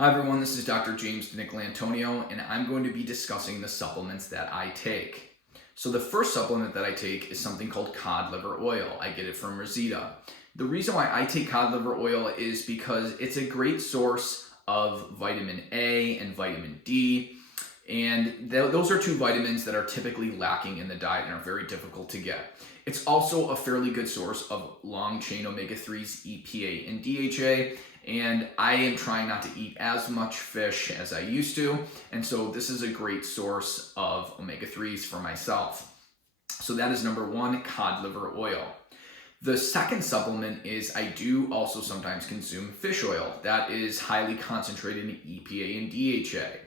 Hi everyone, this is Dr. James DiNicolantonio, and I'm going to be discussing the supplements that I take. So the first supplement that I take is something called cod liver oil. I get it from Rosita. The reason why I take cod liver oil is because it's a great source of vitamin A and vitamin D, and those are two vitamins that are typically lacking in the diet and are very difficult to get. It's also a fairly good source of long-chain omega-3s, EPA and DHA, and I am trying not to eat as much fish as I used to, and so this is a great source of omega-3s for myself. So that is number one, cod liver oil. The second supplement is I do also sometimes consume fish oil. That is highly concentrated in EPA and DHA.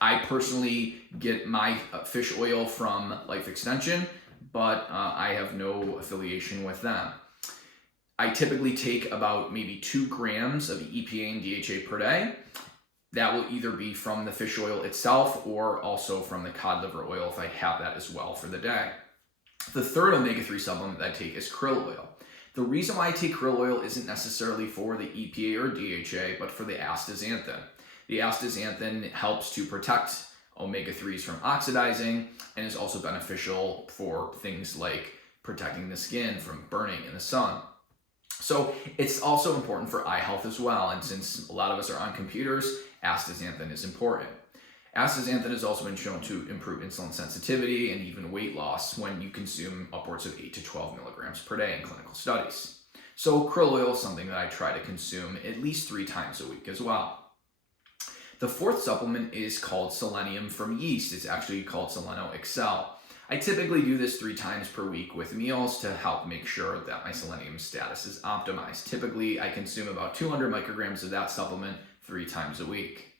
I personally get my fish oil from Life Extension, but I have no affiliation with them. I typically take about maybe 2 grams of EPA and DHA per day. That will either be from the fish oil itself or also from the cod liver oil if I have that as well for the day. The third omega-3 supplement that I take is krill oil. The reason why I take krill oil isn't necessarily for the EPA or DHA, but for the astaxanthin. The astaxanthin helps to protect omega-3s from oxidizing and is also beneficial for things like protecting the skin from burning in the sun. So it's also important for eye health as well, and since a lot of us are on computers, astaxanthin is important. Astaxanthin has also been shown to improve insulin sensitivity and even weight loss when you consume upwards of 8 to 12 milligrams per day in clinical studies. So krill oil is something that I try to consume at least 3 times a week as well. The fourth supplement is called selenium from yeast. It's actually called Seleno Excel. I typically do this 3 times per week with meals to help make sure that my selenium status is optimized. Typically, I consume about 200 micrograms of that supplement 3 times a week.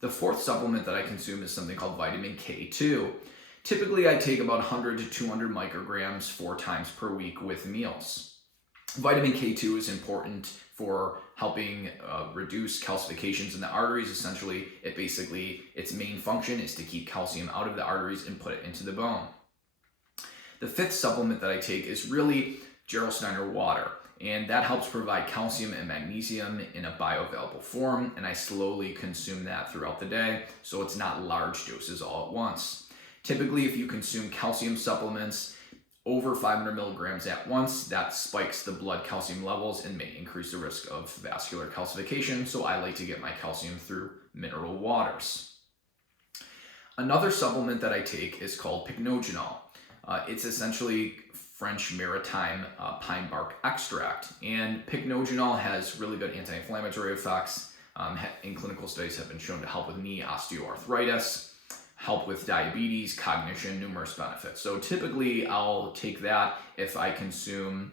The fourth supplement that I consume is something called vitamin K2. Typically, I take about 100 to 200 micrograms 4 times per week with meals. Vitamin K2 is important for helping reduce calcifications in the arteries. Essentially, its main function is to keep calcium out of the arteries and put it into the bone. The fifth supplement that I take is really Gerolsteiner water, and that helps provide calcium and magnesium in a bioavailable form, and I slowly consume that throughout the day, so it's not large doses all at once. Typically, if you consume calcium supplements over 500 milligrams at once, that spikes the blood calcium levels and may increase the risk of vascular calcification, so I like to get my calcium through mineral waters. Another supplement that I take is called pycnogenol. It's essentially French maritime pine bark extract, and pycnogenol has really good anti-inflammatory effects. In clinical studies have been shown to help with knee osteoarthritis, help with diabetes, cognition, numerous benefits. So typically I'll take that if I consume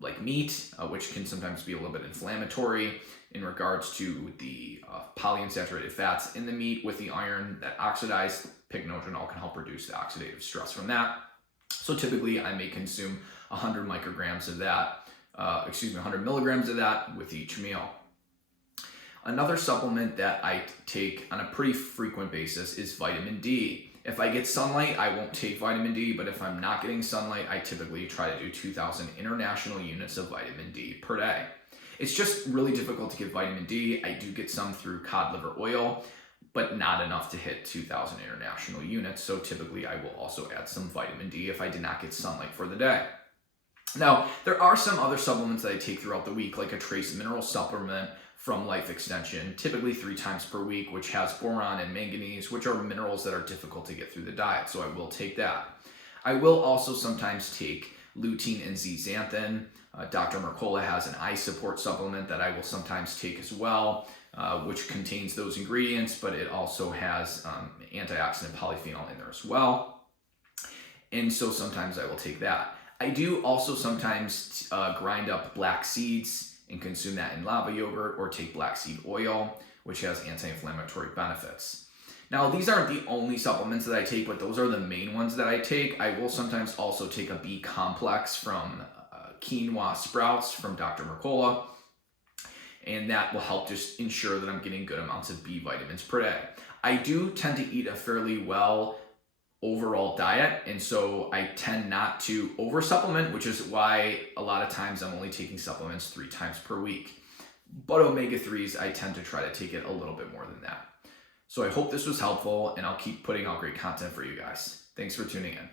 like meat, which can sometimes be a little bit inflammatory in regards to the polyunsaturated fats in the meat with the iron that oxidize. Pycnogenol can help reduce the oxidative stress from that. So typically I may consume 100 micrograms of that, 100 milligrams of that with each meal. Another supplement that I take on a pretty frequent basis is vitamin D. If I get sunlight, I won't take vitamin D, but if I'm not getting sunlight, I typically try to do 2,000 international units of vitamin D per day. It's just really difficult to get vitamin D. I do get some through cod liver oil, but not enough to hit 2,000 international units, so typically I will also add some vitamin D if I did not get sunlight for the day. Now, there are some other supplements that I take throughout the week, like a trace mineral supplement from Life Extension, typically 3 times per week, which has boron and manganese, which are minerals that are difficult to get through the diet, so I will take that. I will also sometimes take lutein and zeaxanthin. Dr. Mercola has an eye support supplement that I will sometimes take as well, which contains those ingredients, but it also has antioxidant polyphenol in there as well. And so sometimes I will take that. I do also sometimes grind up black seeds and consume that in lava yogurt, or take black seed oil, which has anti-inflammatory benefits. Now, these aren't the only supplements that I take, but those are the main ones that I take. I will sometimes also take a B complex from quinoa sprouts from Dr. Mercola, and that will help just ensure that I'm getting good amounts of B vitamins per day. I do tend to eat a fairly well overall diet, and so I tend not to over supplement, which is why a lot of times I'm only taking supplements 3 times per week. but omega-3s, I tend to try to take it a little bit more than that. So I hope this was helpful, and I'll keep putting out great content for you guys. Thanks for tuning in.